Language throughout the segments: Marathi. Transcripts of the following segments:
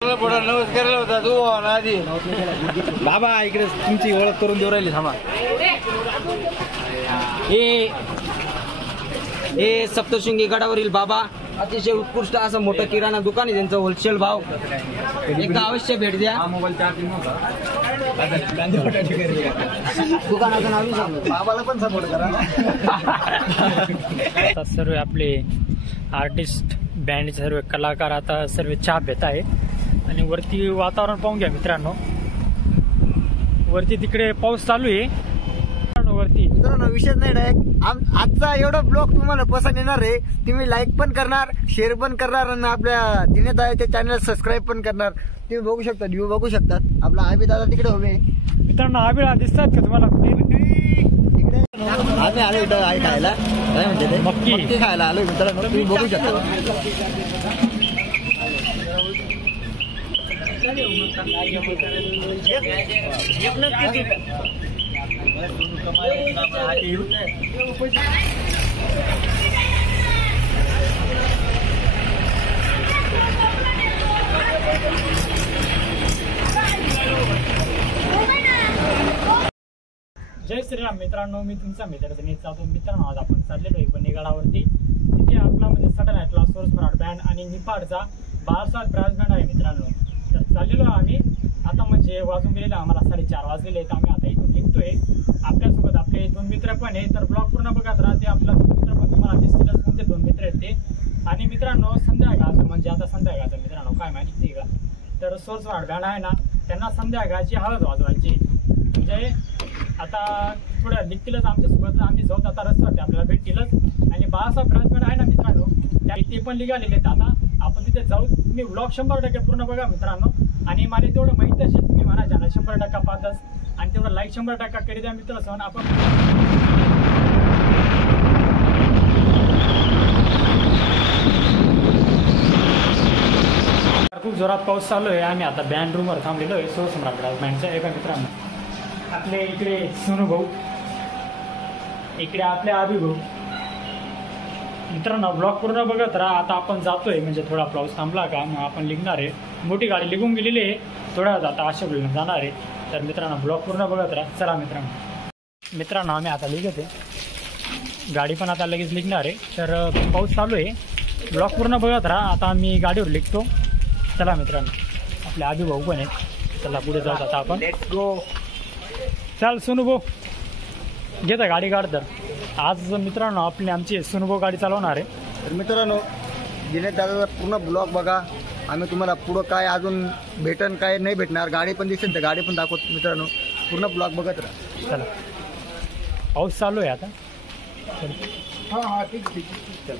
नमस्कार होता तू आधी बाबा इकडे तुमची ओळख करून देऊ राहिली थांबा। हे सप्तशृंगी गडावरील बाबा अतिशय उत्कृष्ट असं मोठं किराणा दुकान आहे त्यांचं होलसेल भाव एकदा अवश्य भेट द्या। दुकानाचं नाव सांगू बाबाला पण सपोर्ट करा। सर्व आपले आर्टिस्ट बँड सर्व कलाकार आता सर्व चहा घेत आहे आणि वरती वातावरण पाहून घ्या मित्रांनो। वरती तिकडे पाऊस चालू आहे वरती। मित्रांनो विषय नाही डायरेक्ट आजचा एवढा ब्लॉग तुम्हाला पसंत येणार आहे, तुम्ही लाईक पण करणार शेअर पण करणार आणि आपल्या दिनेदाच्या चॅनल सबस्क्राईब पण करणार। तुम्ही बघू शकता व्ह्यू बघू शकतात आपला आबी दादा तिकडे उभे मित्रांनो। आबीला दिसतात का तुम्हाला? तिकडे आम्ही आलो इथं आहे खायला काय म्हणते ते मक्की खायला आलो मित्रांनो, तुम्ही बघू शकता। जय श्रीराम मित्रांनो, मी तुमचा मित्र दिनेश जाधव। मित्रांनो आज आपण चाललेलो आहे बनेगडावरती। तिथे आपला म्हणजे सडन ॲटला सोर्स मराठ बँड आणि निफाडचा बारसात ब्रास बँड आहे मित्रांनो। तर चाललेलो आम्ही आता म्हणजे वाजून गेलेलो आम्हाला 4:30 वाजलेले आहेत। आम्ही आता इथून निघतोय। आपल्यासोबत आपले 2 मित्र पण आहे, तर ब्लॉग पूर्ण बघत राहते। आपला 2 मित्र पण तुम्हाला दिसतीलच कोणते 2 मित्र आहेत ते। आणि मित्रांनो संध्याकाळचं म्हणजे आता संध्याकाळचं मित्रांनो काय माहिती का, तर सोर्स मराठ बँड आहे ना त्यांना संध्याकाळची हळद वाजवायची म्हणजे आता थोड्या निघतीलच आमच्यासोबत। आम्ही जाऊ आता रस्त्यावरती आपल्याला भेटतीलच। आणि बाळासाहेब ब्रासबँड आहे ना मित्रांनो ते पण निघालेले आहेत। आता आपण तिथे जाऊ। तुम्ही ब्लॉग 100% पूर्ण बघा मित्रांनो। आणि मला तेवढं माहिती असेल तुम्ही म्हणा चॅनल 100% पाहताच आणि तेवढं लाईक 100% करी द्या मित्र। सण आपण खूप जोरात पाऊस चालू आहे। आम्ही आता बँड रूमवर थांबलेलो आहे सोर्स मराठ ब्रास बँडच्या एका मित्रांनो। आपले इकडे सोनू भाऊ, इकडे आपले आबी भाऊ। मित्रांनो ब्लॉग पूर्ण बघत राहा। आता आपण जातोय म्हणजे थोडा पाऊस थांबला का मग आपण निघणार आहे। मोठी गाडी निघून गेलेली आहे, थोड्या आता अशा बोलून जाणार आहे। तर मित्रांनो ब्लॉग पूर्ण बघत राहा। चला मित्रांनो आम्ही आता निघत आहे, गाडी पण आता लगेच निघणार आहे। तर पाऊस चालू आहे, ब्लॉग पूर्ण बघत राहा। आता आम्ही गाडीवर निघतो। चला मित्रांनो आपले आबी भाऊ पण आहेत, चला पुढे जाऊ आता आपण। Let's go. चल सोनू भाऊ घेता गाडी काढ। तर आज मित्रांनो आमची सोनू भाऊ गाडी चालवणार आहे। तर मित्रांनो दिनेश दादाचा पूर्ण ब्लॉग बघा। आम्ही तुम्हाला पुढं काय अजून भेटन काय नाही भेटणार, गाडी पण दिसेल तर गाडी पण दाखवतो मित्रांनो। पूर्ण ब्लॉग बघत राहा। चला पाऊस चालू आहे आता। हां ठीक चल।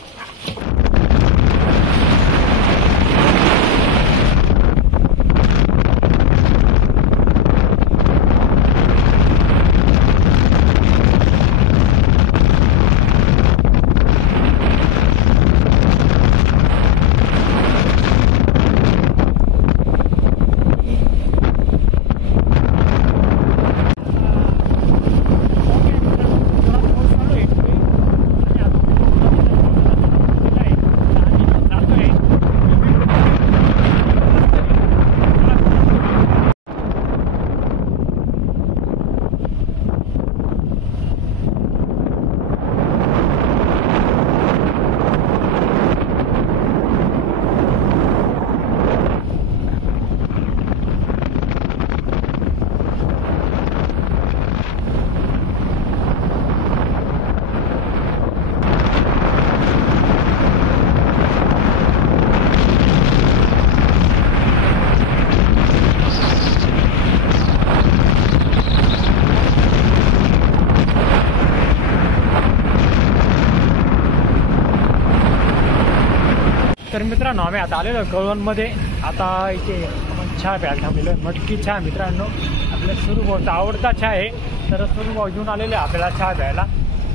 तर मित्रांनो आम्ही आता आलेलो कळवणमध्ये। आता इथे आपण चहा प्यायला थांबलेलो आहे, मटकी चहा मित्रांनो। आपल्या सुरू भाऊचा आवडता चहा आहे, तर सुरू भाऊ घेऊन आलेले आपल्याला चहा प्यायला।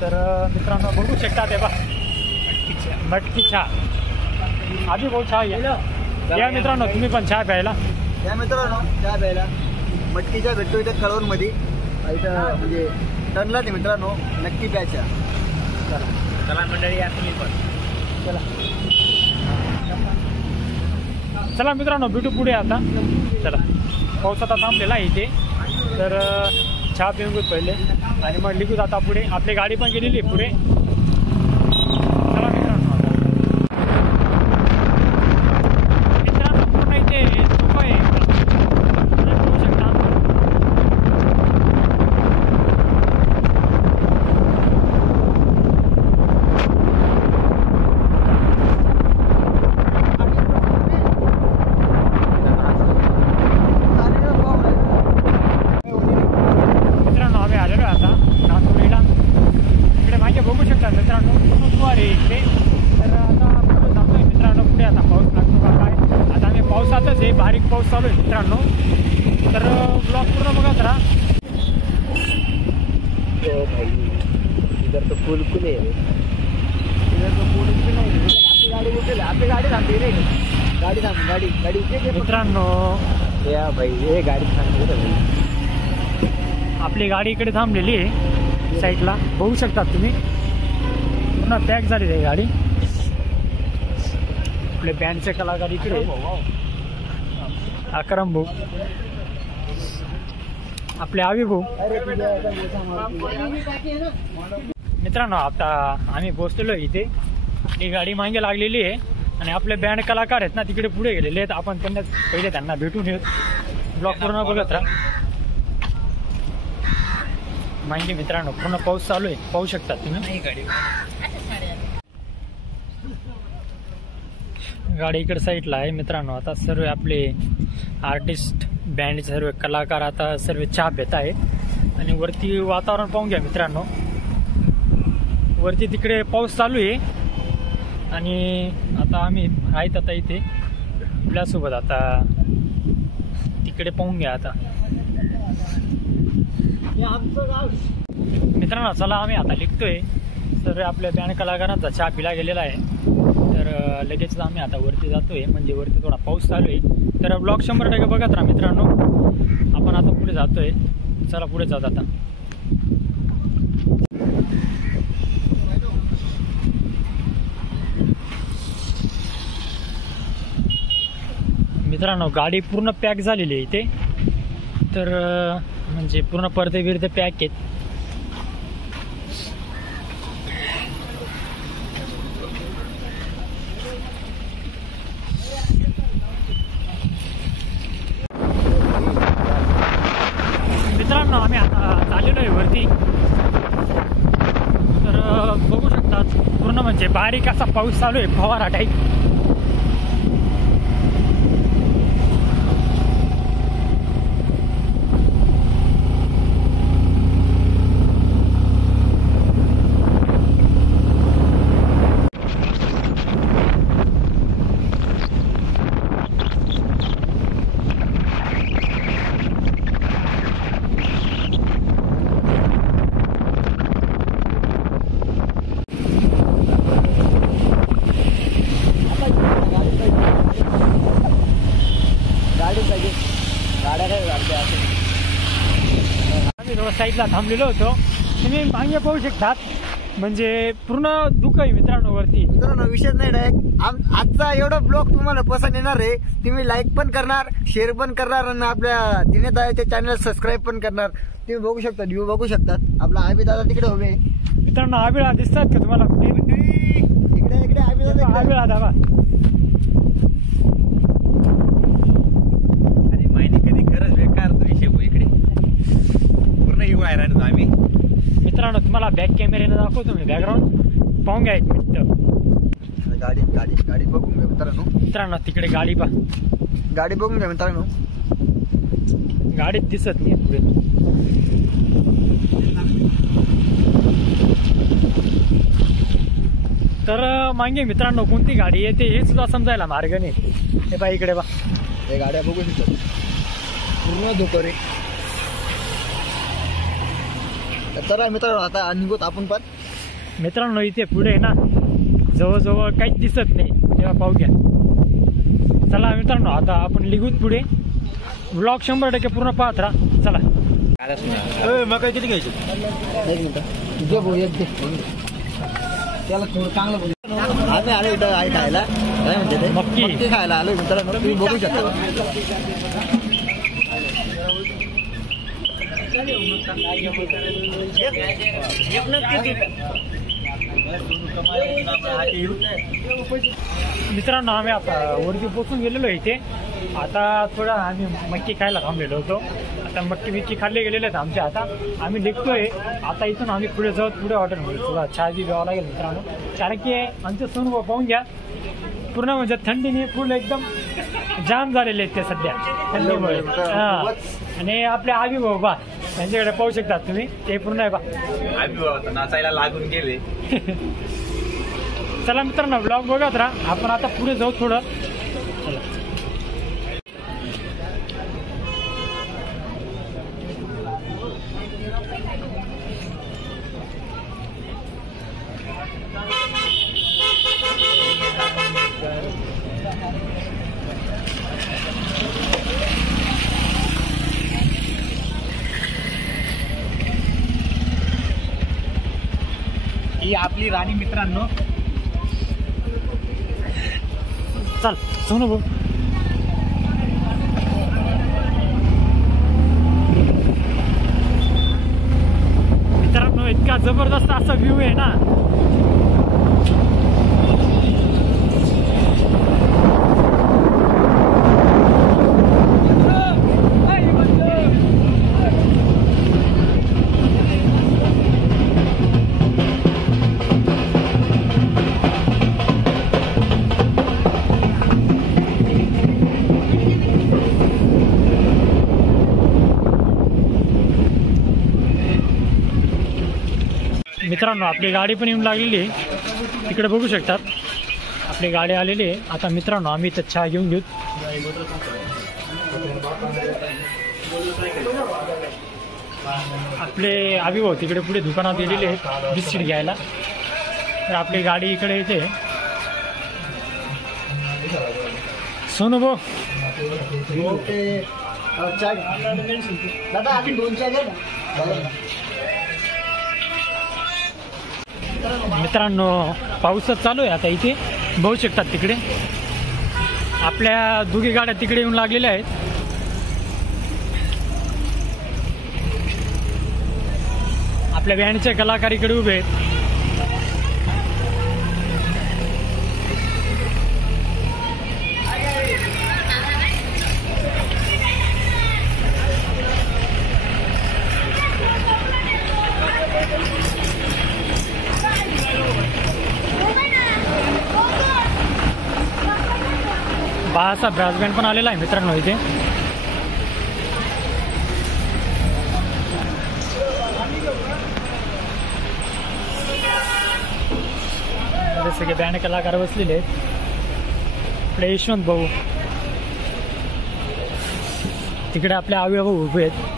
तर मित्रांनो बघू शकता ते बा मटकी चहा। आधी भाऊ चहा या मित्रांनो, तुम्ही पण चहा प्यायला या मित्रांनो। चहा प्यायला मटकी चहा भेटतो इथे कळवणमध्ये, इथं म्हणजे टनला ते मित्रांनो नक्की प्यायच्या। चला मंडळी या तुम्ही पण चला। चला मित्रांनो भेटू पुढे आता. चला पाऊस आता थांबलेला आहे इथे, तर चहा पिऊन घेऊ पहिले आणि मग निघूत आता पुढे. आपली गाडी पण गेलेली आहे पुढे. चला मित्रांनो आता मित्रांनो पूर्ण इथे धुकं आहे. बघू शकता मित्रांनो बुधवारी इकडे. तर आता पुढे जातोय मित्रांनो पुढे. आता पाऊस लागतो का काय, आता आम्ही पावसातच आहे, बारीक पाऊस चालू आहे मित्रांनो. तर ब्लॉग पूर्ण बघत राहा. इधर तो फुल खुले, इधर तो फुल नाही. आपली गाडी उठेल, आपली गाडी थांबली रे. गाडी थांब, गाडी गाडी इथे मित्रांनो. या भाई हे गाडी थांबली रे भाई. आपली गाडी इकडे थांबलेली आहे साईडला, बघू शकता तुम्ही. पूर्ण पॅक झालेली आहे गाडी. आपले बँडचे कलाकार इकडे, अकरम भाऊ, आपले आवी भाऊ. मित्रांनो आता आम्ही पोहोचलेलो इथे. ही गाडी मागे लागलेली आहे आणि आपले बँड कलाकार आहेत ना तिकडे पुढे गेलेले आहेत. आपण त्यांना पहिले त्यांना भेटून येऊ. ब्लॉग पूर्ण बघत राहा. माहिती मित्रांनो पूर्ण पाऊस चालू आहे, पाहू शकता तुम्ही. गाडी इकडे साईडला आहे मित्रांनो. आता सर्व आपले आर्टिस्ट बँड सर्व कलाकार आता सर्व चहा घेत आहे. आणि वरती वातावरण पाहून घ्या मित्रांनो. वरती तिकडे पाऊस चालू आहे आणि आता आम्ही आहेत आता इथे आपल्यासोबत. आता तिकडे पाहून घ्या. आता मित्रांनो चला आम्ही आता लिखतोय. सर्व आपल्या बँड कलाकारांचा चहा पिला गेलेला आहे. तर लगेच आम्ही आता वरती जातोय, म्हणजे वरती थोडा पाऊस चालू आहे. तर ब्लॉग 100% बघत राहा मित्रांनो. आपण आता पुढे जातोय. चला पुढे जात आता. मित्रांनो गाडी पूर्ण पॅक झालेली आहे इथे. तर म्हणजे पूर्ण पडदे बिरदे पॅक आहेत. मित्रांनो आम्ही आता चाललेलो आहे वरती. तर बघू शकतात पूर्ण म्हणजे बारीक असा पाऊस चालू आहे, फवारा टाईप. आम्ही थोडं साईडला थांबलेलो होतो. तुम्ही मागे पाहू शकतात, म्हणजे पूर्ण दुःख आहे मित्रांनो वरती. मित्रांनो विषय नाही डायरेक्ट आजचा एवढा ब्लॉग तुम्हाला पसंत येणार आहे. तुम्ही लाईक पण करणार, शेअर पण करणार आणि आपल्या दिनेदाच्या चॅनल सबस्क्राईब पण करणार. तुम्ही बघू शकता, व्ह्यू बघू शकतात. आपला आबी दादा तिकडे उभे. मित्रांनो आबिळा दिसतात का तुम्हाला? इकडे इकडे आबी दादा, आबिळा दाबा. आणि माहिती कधी खरंच बेकार विषय इकडे पूर्ण युवा आहे राहणार आम्ही. मित्रांनो तुम्हाला बॅक कॅमेऱ्याने दाखवतो मी. बॅकग्राऊंड पाहून घ्या एक मिनिट. गाडी गाडी गाडी बघून घ्या मित्रांनो. मित्रांनो तिकडे गाडी पा, गाडी बघून घ्या मित्रांनो. गाडीत दिसत नाही पुढे. तर मागे मित्रांनो कोणती गाडी येते हे सुद्धा समजायला मार्ग नाही. हे बा इकडे बा, हे गाड्या बघू शकतात. पूर्ण धोको रे. चला मित्रांनो आता निघत आपण पण. मित्रांनो इथे पुढे ना जवळजवळ काहीच दिसत नाही, तेव्हा पाहू घ्या. चला मित्रांनो आता आपण निघूत पुढे. व्लॉग 100% पूर्ण पाहत राहा. चला. मग किती घ्यायची? एक मिनिट घे भाऊ, एक घे. त्याला थोडं चांगलं बोल. आम्ही आलो इथं आई खायला. काय म्हणते ते? मक्की. मक्की खायला आलोय मित्रांनो, तुम्ही बघू शकता. मित्रांनो आम्ही आता वरती पोचून गेलेलो इथे. आता थोडा आम्ही मक्की खायला थांबलेलो होतो. आता मक्की खाल्ले गेलेले आहेत आमच्या. आता आम्ही निघतोय. आता इथून आम्ही पुढे जाऊ, पुढे हॉटेलमध्ये थोडा चहा बी घ्यावा लागेल मित्रांनो. कारण की आमचे सोनू पाहून घ्या, पूर्ण म्हणजे थंडीने पूर्ण एकदम जाम झालेले आहेत ते सध्या थंडीमुळे. हा, आणि आपले आबी भाऊ बा त्यांच्याकडे पाहू शकतात तुम्ही, ते पूर्ण आहे बा नाचायला लागून गेले. चला मित्रांनो ब्लॉग बघत राहा. आपण आता पुढे जाऊ थोडं. चला. ही आपली राणी मित्रांनो. चल सोनू भाऊ. मित्रांनो इतका जबरदस्त असा व्ह्यू आहे ना. मित्रांनो आपली गाडी पण येऊन लागलेली आहे, तिकडे बघू शकतात. आपली गाडी आलेली आहे. आता मित्रांनो आम्ही इथं चहा घेऊन घेऊ. आपले अभिभाऊ तिकडे पुढे दुकानात गेलेले आहेत बिस्किट घ्यायला. तर आपली गाडी इकडे येते. सोनू भाऊ दादा आधी 2 चहा घ्या ना. मित्रांनो पाऊसच चालू आहे आता इथे बघू शकतात. तिकडे आपल्या दोघी गाड्या तिकडे येऊन लागलेल्या आहेत. आपल्या बँडचे कलाकार इकडे उभे आहेत. बाळासाहेब ब्रास बँड पण आलेला आहे मित्रांनो इथे. सगळे बँड कलाकार बसलेले आहेत. इकडे यशवंत भाऊ, तिकडे आपले आव्या भाऊ उभे आहेत.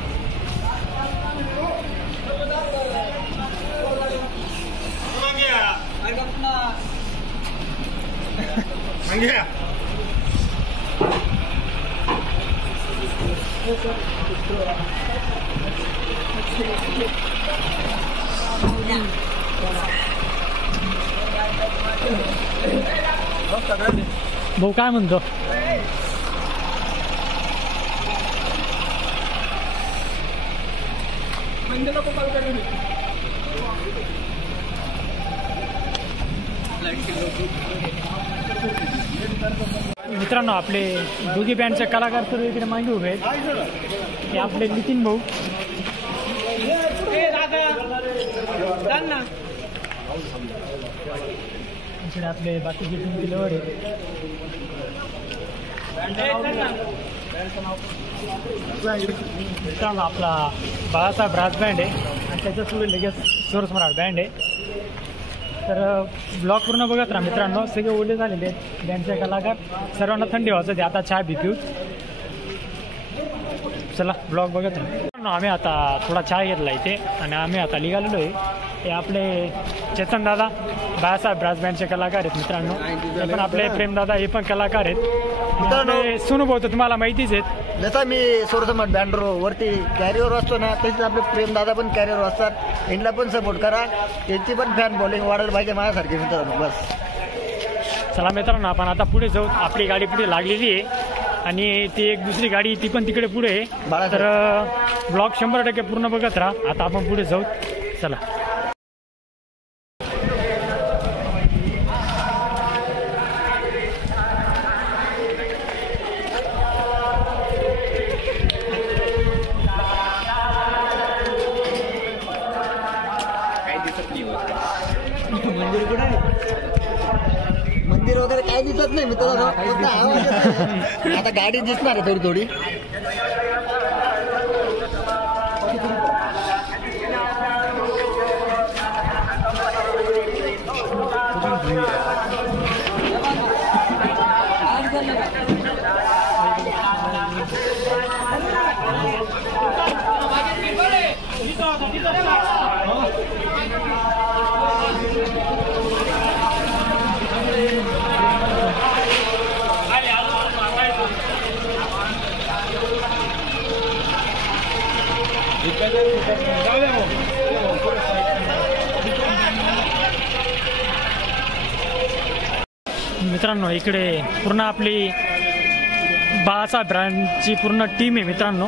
भाऊ काय म्हणतो? मित्रांनो आपले दोघी बँडचे कलाकार सर्व इकडे मागे उभे आहेत. हे आपले नितीन भाऊ, इकडे आपले बाकीचे टीम किलोवर आहेत. मित्रांनो आपला बाळासाहेब ब्रास बँड आहे आणि त्याच्यासोबत लगेच स्वर सम्राट बँड आहे. तर ब्लॉग पूर्ण बघत राहा मित्रांनो. सगळे ओले झालेले आहेत बँडचे कलाकार. सर्वांना थंडी वाजते. आता चहा पिऊ. चला ब्लॉग बघत राहा. आम्ही आता थोडा चहा घेतला इथे आणि आम्ही आता निघालेलो आहे. हे आपले चेतन दादा बाळासाहेब ब्रास बँडचे कलाकार आहेत मित्रांनो. हे पण आपले प्रेमदादा हे पण कलाकार आहेत मित्रांनो. सुनू भाऊ तर तुम्हाला माहितीच आहेत. जसा मी सोरसमाट बँड वरती कॅरियर असतो ना, तसेच आपले प्रेमदादा पण कॅरियर असतात. यांना पण सपोर्ट करा. यांची पण फॅन बॉलिंग वाढायला पाहिजे माझ्यासारखे मित्रांनो. बस चला मित्रांनो, आपण आता पुढे जाऊ. आपली गाडी पुढे लागलेली आहे आणि ती एक दुसरी गाडी ती पण तिकडे पुढे आहे. तर ब्लॉग 100% पूर्ण बघत राहा. आता आपण पुढे जाऊ. चला. मंदिर वगैरे काय दिसत नाही मित्रांनो, फक्त आवाज येतोय. आता गाडी दिसणार आहे थोडी थोडी. मित्रांनो, इकडे पूर्ण आपली बाळासाहेब ब्रँडची पूर्ण टीम आहे मित्रांनो.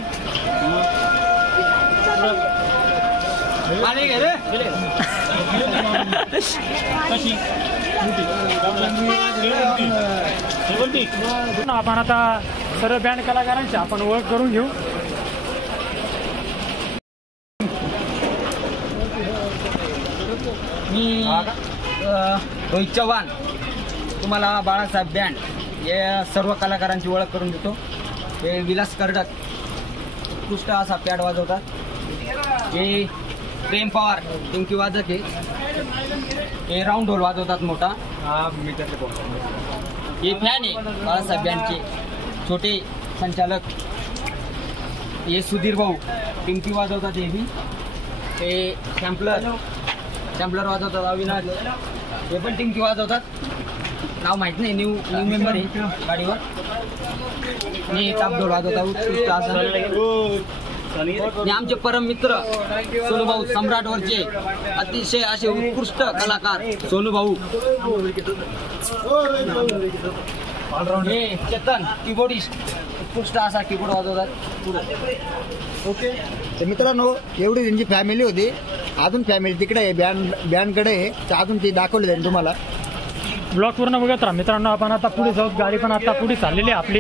आपण आता सर्व बँड कलाकारांची आपण ओळख करून घेऊ. मी रोहित चव्हाण तुम्हाला बाळासाहेब बँड या सर्व कलाकारांची ओळख करून देतो. हे विलास कर्डक उत्कृष्ट असा पॅड वाजवतात. हे प्रेम पवार टिंकी वाजक आहे. हे राऊंड ढोल वाजवतात मोठा. हे फॅन आहे बाळासाहेब बँडचे छोटे संचालक. हे सुधीर भाऊ टिंकी वाजवतात. हे सॅम्पलर वाजवतात अविनाश. हे पण टिंकी वाजवतात. नाव माहित नाही, न्यू मेंबर आहे गाडीवर. मी तापडोल वाजवता उत्कृष्ट असं. हे आमचे परम मित्र सोनूभाऊ सम्राटवरचे अतिशय असे उत्कृष्ट कलाकार सोनूभाऊ. हे चेतन कीबोर्डिस्ट उत्कृष्ट असा कीबोर्ड वाजवतात. ओके. तर मित्रांनो, एवढी त्यांची फॅमिली होती. अजून फॅमिली तिकडे आहे, बँडकडे आहे. तर अजून ती दाखवली जाईल तुम्हाला. ब्लॉग पूर्ण बघत राहा मित्रांनो. आपण आता पुढे जाऊ. गाडी पण आता पुढे चाललेली आहे आपली.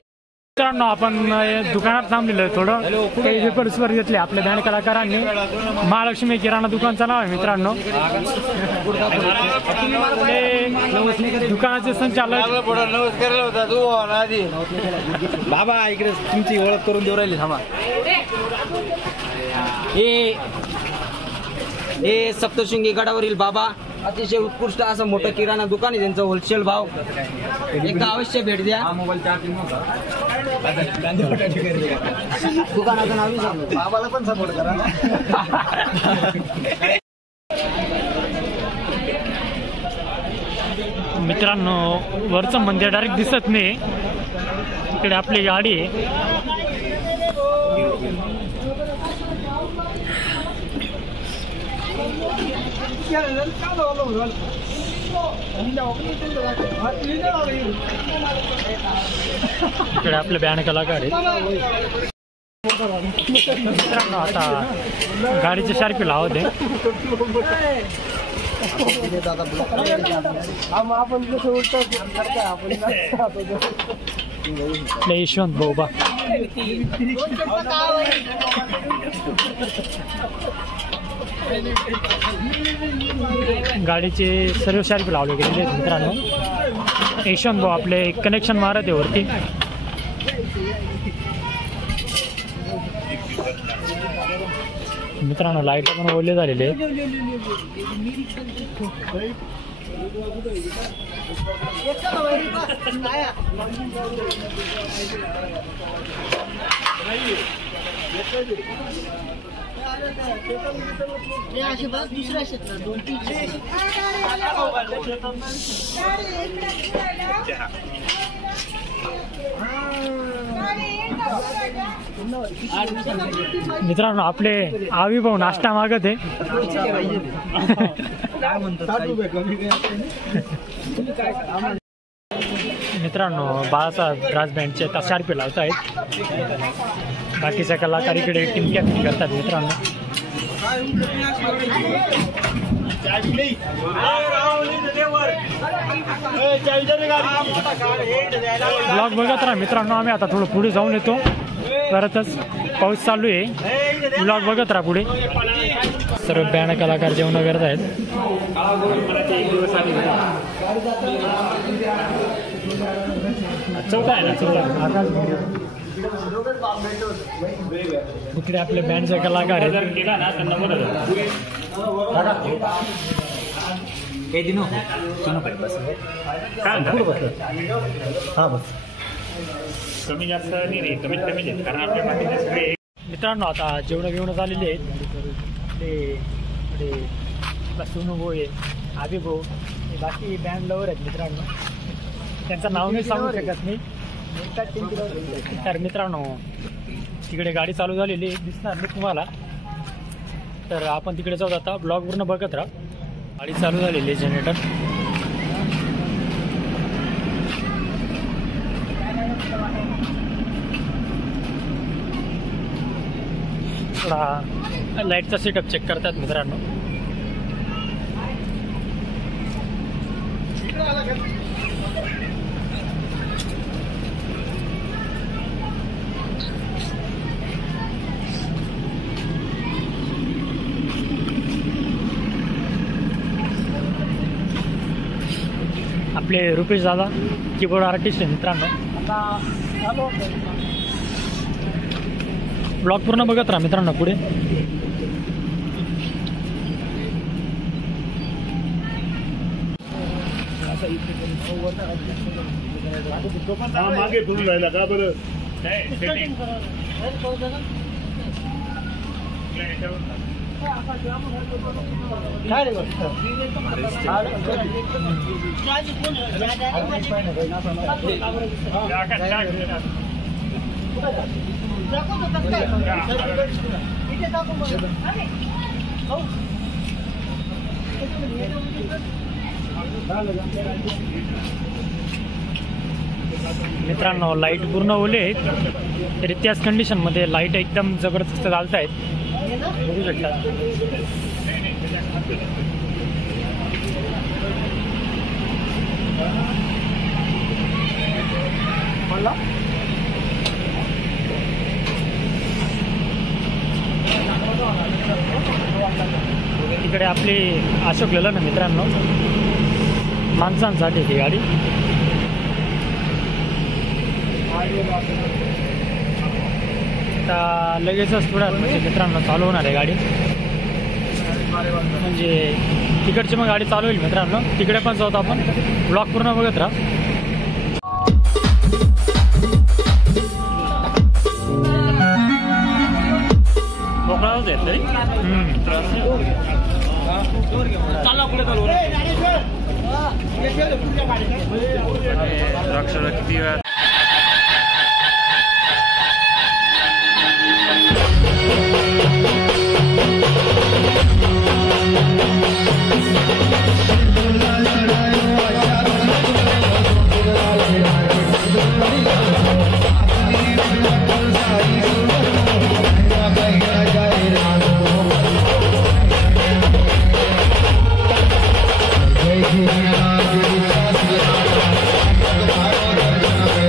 मित्रांनो, आपण दुकानात थांबलेलो आहे थोडं. काही पेपर्सवर घेतले आपल्या बँड कलाकारांनी. महालक्ष्मी किराणा दुकानचं नाव आहे मित्रांनो. दुकानाचे संचालक बाबा इकडे तुमची ओळख करून देऊ राहिली. थांबा. हे सप्तशृंगी गडावरील बाबा अतिशय उत्कृष्ट असं मोठं किराणा दुकान आहे त्यांचं. होलसेल भाव. एकदा अवश्य भेट द्या. दुकानाचं नाव सांगतो. बाबाला पण सपोर्ट करा. मित्रांनो, वरचं मंदिर डायरेक्ट दिसत नाही. इकडे आपली गाडी आहे. इकडे आपले बँड कलाकार आहेत. मित्रांनो, आता गाडीचे शार्पी लावत आहे. यशवंत भाऊबा गाडीचे सर्व शार्पी लावले गेलेले आहेत मित्रांनो. यशवंत भाऊ आपले कनेक्शन मारत आहे वरती. मित्रांनो, लाईट पण ओले झालेले आहेत. मित्रांनो, आपले आवी भाऊ नाश्ता मागत आहे. मित्रांनो बाळासाहेब ब्रास बँडचे आता RP लावत आहेत. बाकीच्या कलाकार इकडे टीम कॅप्टन करतात मित्रांनो. ब्लॉग बघत राहा मित्रांनो. आम्ही आता थोडं पुढे जाऊन येतो. परतच पाऊस चालू आहे. ब्लॉग बघत राहा पुढे. सर्व बँड कलाकार जेवण करत आहेत. चौथा आहे ना, चौथा. इकडे आपले बँडचे कलाकार आहेत. कमी जास्त नाही रे, कमीत कमी देत, कारण आपल्या बाकीचे सगळे. मित्रांनो आता जेवण झालेली आहेत. ते सोनू भाऊ आहे, आबी भाऊ, बाकी बँड लवर आहेत मित्रांनो. त्यांचं नाव नाही सांगू शकत मी. तर मित्रांनो तिकडे गाडी चालू झालेली दिसणार नाही तुम्हाला. तर आपण तिकडे जाऊ. आता ब्लॉग पूर्ण बघत राहा. गाडी चालू झालेली आहे जनरेटर. थोडा लाईटचा सेटअप चेक करतात मित्रांनो. आपले रुपेश दादा कीबोर्ड आर्टिस्ट आहे मित्रांनो. आता ब्लॉग पूर्ण बघत राहा मित्रांनो पुढे. मागे करून राहिला का बरं. मित्रांनो लाईट पूर्ण ओले आहेत. तरी त्याच कंडिशनमध्ये लाईट एकदम जबरदस्त चालत आहेत. बघू शकता. इकडे आपली अशोक लेलन मित्रांनो, माणसांसाठी ही गाडी. आता लगेचच थोड्या म्हणजे मित्रांनो चालू होणार आहे गाडी. म्हणजे तिकडची मग गाडी चालू होईल मित्रांनो. तिकडे पण जाऊ आपण. ब्लॉग पूर्ण बघत राहा. मोकळाच आहे तरी. द्राक्षाला किती वेळ. जय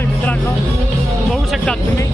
आहे मित्रांनो, बघू शकतात तुम्ही.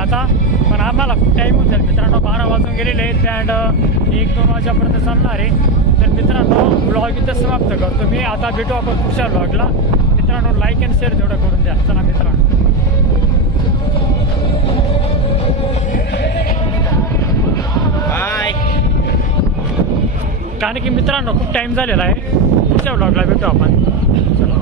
आता, पण आम्हाला खूप टाईम होऊन जाईल मित्रांनो, 12 वाजून गेलेले आहेत अँड 1-2 वाजेपर्यंत चालणार आहे. तर मित्रांनो ब्लॉग इथं समाप्त करतो मी. आता भेटू आपण पुढच्या ब्लॉगला. मित्रांनो लाईक अँड शेअर तेवढं करून द्या. चला मित्रांनो, बाय. कारण की मित्रांनो खूप टाईम झालेला आहे. पुढच्या ब्लॉगला भेटू आपण. चला.